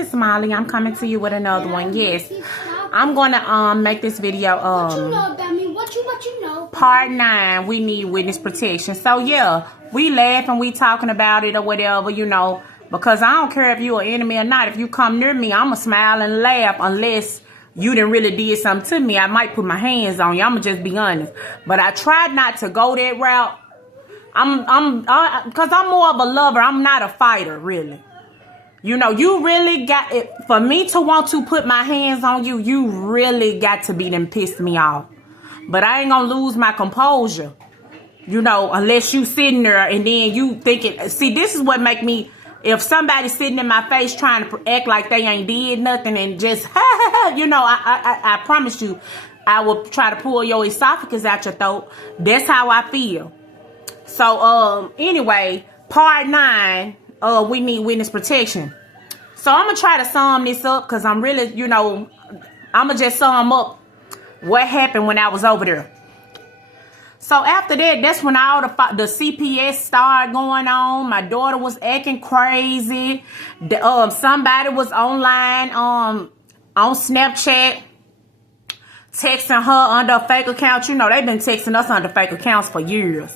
Sis Molly. I'm coming to you with another one. Yes, I'm gonna make this video What you know about me? What you know? Part 9. We need witness protection. So yeah, we laughing, we talking about it or whatever, you know, because I don't care if you an enemy or not. If you come near me, I'ma smile and laugh unless you didn't really did something to me. I might put my hands on you. I'ma just be honest. But I tried not to go that route. Cause I'm more of a lover. I'm not a fighter, really. You know, you really got it. For me to want to put my hands on you, you really got to be them pissed me off. But I ain't gonna lose my composure, you know, unless you sitting there and then you thinking, see, this is what make me, if somebody's sitting in my face trying to act like they ain't did nothing and just, you know, I promise you, I will try to pull your esophagus out your throat. That's how I feel. So, anyway, part 9, we need witness protection. So I'm going to try to sum this up because I'm really, you know, I'm going to just sum up what happened when I was over there. So after that, that's when all the CPS started going on. My daughter was acting crazy. Somebody was online on Snapchat texting her under a fake account. You know, they've been texting us under fake accounts for years.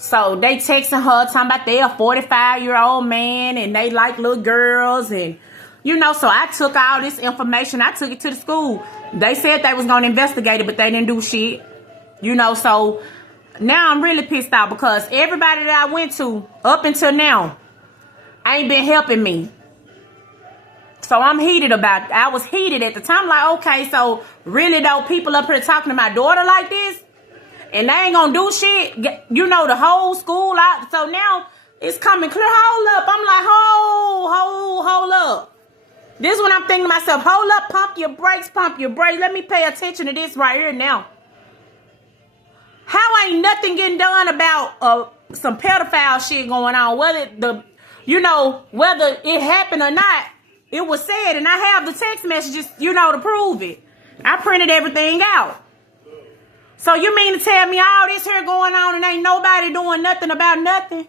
So they texting her talking about they a 45-year-old man and they like little girls. And, you know, so I took all this information. I took it to the school. They said they was going to investigate it, but they didn't do shit. You know, so now I'm really pissed off because everybody that I went to up until now ain't been helping me. So I'm heated about it. I was heated at the time. Like, okay, so really though, people up here talking to my daughter like this? And they ain't gonna do shit, you know, the whole school out. So now it's coming clear. Hold up. I'm like, hold up. This is when I'm thinking to myself, hold up, pump your brakes. Let me pay attention to this right here now. How ain't nothing getting done about some pedophile shit going on? Whether whether it happened or not, it was said. And I have the text messages, you know, to prove it. I printed everything out. So you mean to tell me all this here going on and ain't nobody doing nothing about nothing?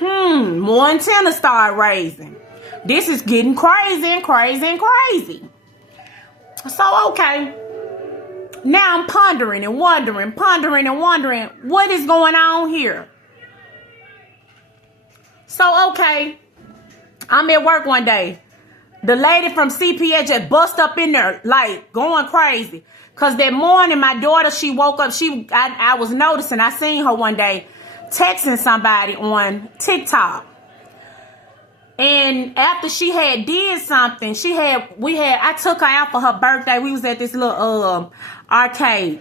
More antennas start raising. This is getting crazy and crazy and crazy. So, okay. Now I'm pondering and wondering what is going on here. So, okay. I'm at work one day. The lady from CPS just bust up in there, like, going crazy. Because that morning, my daughter, she woke up. I was noticing, I seen her one day texting somebody on TikTok. And after she had did something, I took her out for her birthday. We was at this little arcade.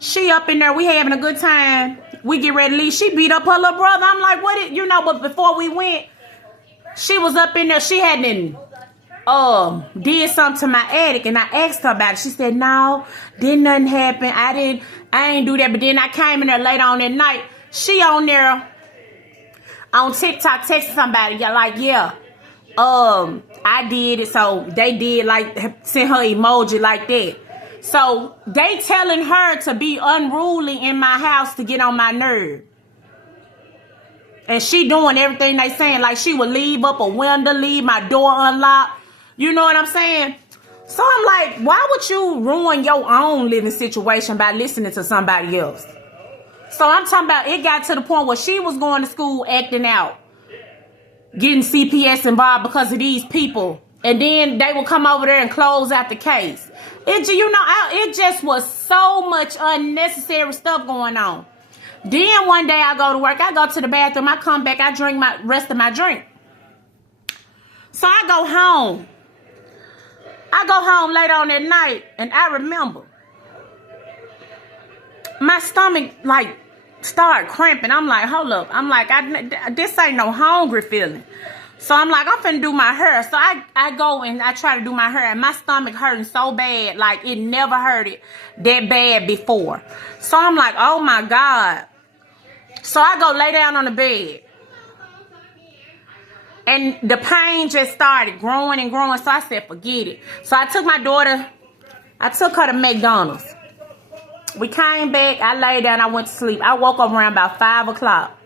She up in there, we having a good time. We get ready to leave. She beat up her little brother. I'm like, but before we went, she was up in there. She hadn't did something to my attic, and I asked her about it. She said, no, didn't nothing happen. I ain't do that. But then I came in there later on that night. She on there on TikTok texting somebody, I did it. So they did, like, send her emoji like that. So they telling her to be unruly in my house to get on my nerve. And she doing everything they saying, like she would leave up a window, leave my door unlocked. You know what I'm saying? So I'm like, why would you ruin your own living situation by listening to somebody else? So I'm talking about, it got to the point where she was going to school acting out, getting CPS involved because of these people. And then they would come over there and close out the case. It just was so much unnecessary stuff going on. Then one day I go to work, I go to the bathroom, I come back, I drink my rest of my drink. So I go home. Later on that night, and I remember my stomach, like, started cramping. I'm like, hold up. I'm like, this ain't no hungry feeling. So I'm like, I'm finna do my hair. So I go and I try to do my hair, and my stomach hurting so bad, like it never hurt it that bad before. So I'm like, oh my God. So I go lay down on the bed. And the pain just started growing and growing. So I said, forget it. So I took her to McDonald's. We came back. I laid down. I went to sleep. I woke up around about 5 o'clock.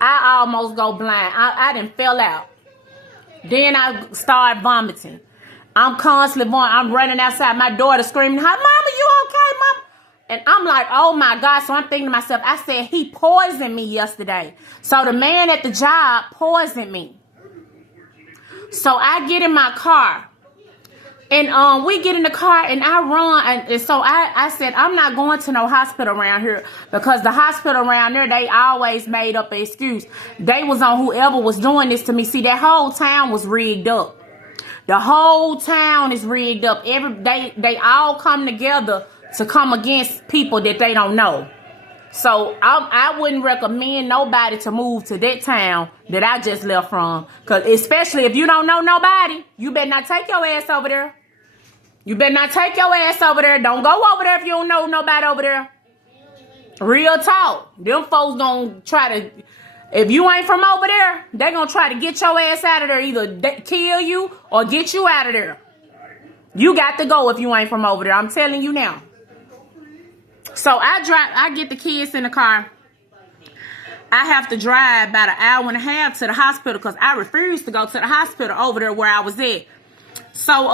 I almost go blind. I done fell out. Then I start vomiting. I'm constantly vomiting. I'm running outside. My daughter screaming, "Hi, Mama, you okay, Mama?" And I'm like, oh my God. So I'm thinking to myself, I said, he poisoned me yesterday. So the man at the job poisoned me. So I get in my car. And we get in the car and I run. And so I said, I'm not going to no hospital around here, because the hospital around there, they always made up an excuse. They was on whoever was doing this to me. See, that whole town was rigged up. The whole town is rigged up. They all come together to come against people that they don't know. So I wouldn't recommend nobody to move to that town that I just left from. Because especially if you don't know nobody, you better not take your ass over there. You better not take your ass over there. Don't go over there if you don't know nobody over there. Real talk. Them folks gonna try to, if you ain't from over there, they gonna try to get your ass out of there. Either kill you or get you out of there. You got to go if you ain't from over there. I'm telling you now. So I get the kids in the car. I have to drive about an hour and a half to the hospital because I refuse to go to the hospital over there where I was at. So,